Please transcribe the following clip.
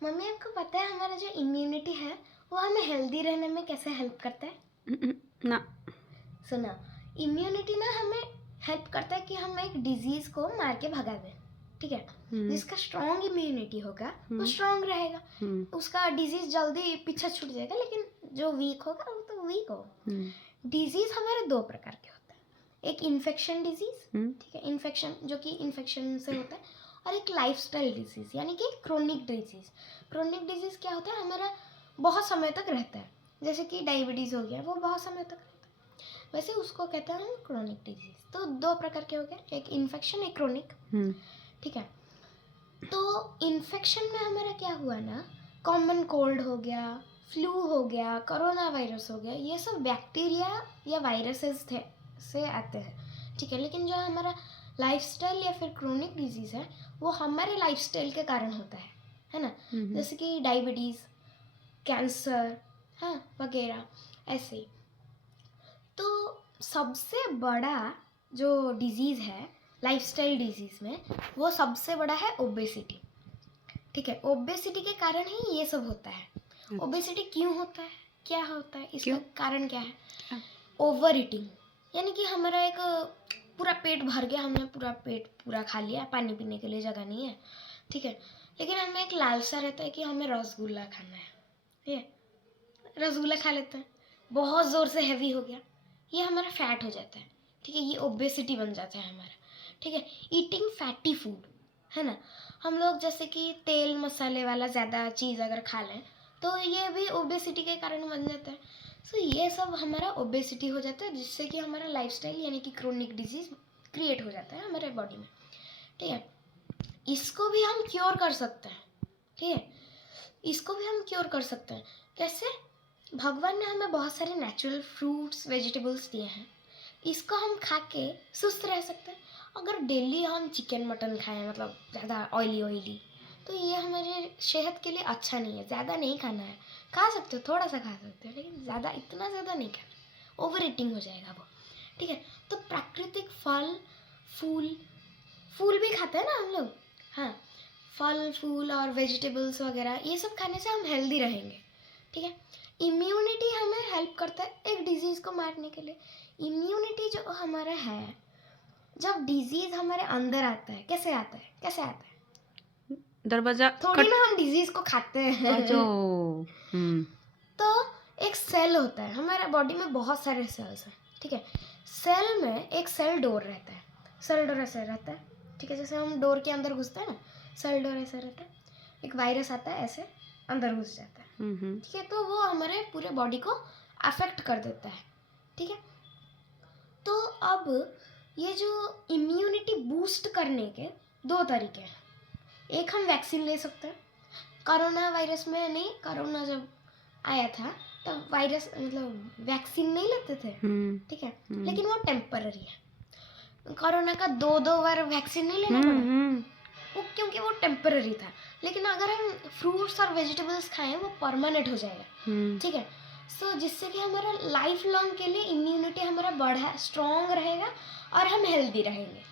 Mummy आपको पता है हमारा जो इम्यूनिटी है वो हमें हेल्दी रहने में कैसे हेल्प करता है? ना। सुना, इम्यूनिटी ना हमें हेल्प करता है कि हम एक डिजीज को मार के भगा दें, ठीक है। जिसका स्ट्रॉन्ग इम्यूनिटी होगा वो स्ट्रॉन्ग रहेगा, उसका डिजीज जल्दी पीछा छूट जाएगा, लेकिन जो वीक होगा वो तो वीक होगा। डिजीज हमारे दो प्रकार के होते हैं, एक इन्फेक्शन डिजीज, ठीक है, इन्फेक्शन जो कि इन्फेक्शन से होता है, और एक लाइफस्टाइल डिजीज यानी कि क्रोनिक डिजीज। क्रोनिक डिजीज क्या होता है, हमारा बहुत समय तक रहता है, जैसे कि डायबिटीज हो गया, वो बहुत समय तक रहता है, वैसे उसको कहते हैं हम क्रोनिक डिजीज। तो दो प्रकार के हो गए, एक इन्फेक्शन, एक क्रोनिक, ठीक है। तो इन्फेक्शन में हमारा क्या हुआ ना, कॉमन कोल्ड हो गया, फ्लू हो गया, कोरोना वायरस हो गया, ये सब बैक्टीरिया या वायरसेस थे से आते हैं, ठीक है। लेकिन जो हमारा लाइफस्टाइल या फिर क्रोनिक डिजीज है वो हमारे लाइफस्टाइल के कारण होता है ना। जैसे कि डायबिटीज, कैंसर, हाँ, वगैरह ऐसे ही। तो सबसे बड़ा जो डिजीज़ है लाइफस्टाइल डिजीज़ में, वो सबसे बड़ा है ओबेसिटी, ठीक है। ओबेसिटी के कारण ही ये सब होता है। ओबेसिटी क्यों होता है, क्या होता है, इसका कारण क्या है? ओवर ईटिंग, यानी कि हमारा एक पूरा पेट भर गया, हमने पूरा पेट पूरा खा लिया, पानी पीने के लिए जगह नहीं है, ठीक है। लेकिन हमें एक लालसा रहता है कि हमें रसगुल्ला खाना है, ठीक है, रसगुल्ला खा लेते हैं, बहुत ज़ोर से हैवी हो गया, ये हमारा फैट हो जाता है, ठीक है, ये ओबेसिटी बन जाता है हमारा, ठीक है। ईटिंग फैटी फूड, है ना, हम लोग जैसे कि तेल मसाले वाला ज़्यादा चीज़ अगर खा लें तो ये भी ओबेसिटी के कारण बन जाता है। सो ये सब हमारा ओबेसिटी हो जाता है, जिससे कि हमारा लाइफस्टाइल यानी कि क्रोनिक डिजीज़ क्रिएट हो जाता है हमारे बॉडी में, ठीक है। इसको भी हम क्योर कर सकते हैं, ठीक है, इसको भी हम क्योर कर सकते हैं। कैसे? भगवान ने हमें बहुत सारे नेचुरल फ्रूट्स वेजिटेबल्स दिए हैं, इसको हम खा के सुस्त रह सकते हैं। अगर डेली हम चिकन मटन खाएं, मतलब ज़्यादा ऑयली, तो ये हमारे सेहत के लिए अच्छा नहीं है। ज़्यादा नहीं खाना है, खा सकते हो, थोड़ा सा खा सकते हो, लेकिन ज़्यादा, इतना ज़्यादा नहीं खाना, ओवर ईटिंग हो जाएगा वो, ठीक है। तो प्राकृतिक फल फूल भी खाते हैं ना हम लोग, हाँ, फल फूल और वेजिटेबल्स वगैरह, ये सब खाने से हम हेल्दी रहेंगे, ठीक है। इम्यूनिटी हमें हेल्प करता है एक डिजीज़ को मारने के लिए। इम्यूनिटी जो हमारा है, जब डिजीज़ हमारे अंदर आता है, कैसे आता है? दरवाजा थोड़ी ना हम डिजीज़ को खाते हैं। जो तो एक सेल होता है, हमारे बॉडी में बहुत सारे सेल्स हैं, ठीक है। सेल में एक सेल डोर रहता है, सेल डोर ऐसे रहता है, ठीक है, जैसे हम डोर के अंदर घुसते हैं ना, सेल डोर ऐसे रहता है, एक वायरस आता है ऐसे अंदर घुस जाता है, ठीक है, तो वो हमारे पूरे बॉडी को अफेक्ट कर देता है, ठीक है। तो अब ये जो इम्यूनिटी बूस्ट करने के दो तरीके हैं, एक हम वैक्सीन ले सकते हैं। कोरोना वायरस में नहीं, कोरोना जब आया था तब वायरस मतलब वैक्सीन नहीं लेते थे, ठीक है, लेकिन वो टेम्पररी है। कोरोना का दो बार वैक्सीन नहीं लेना पड़ा वो, क्योंकि वो टेम्पररी था। लेकिन अगर हम फ्रूट्स और वेजिटेबल्स खाएं वो परमानेंट हो जाएगा, ठीक है। सो जिससे कि हमारा लाइफ लॉन्ग के लिए इम्यूनिटी हमारा बढ़ा स्ट्रॉन्ग रहेगा और हम हेल्दी रहेंगे।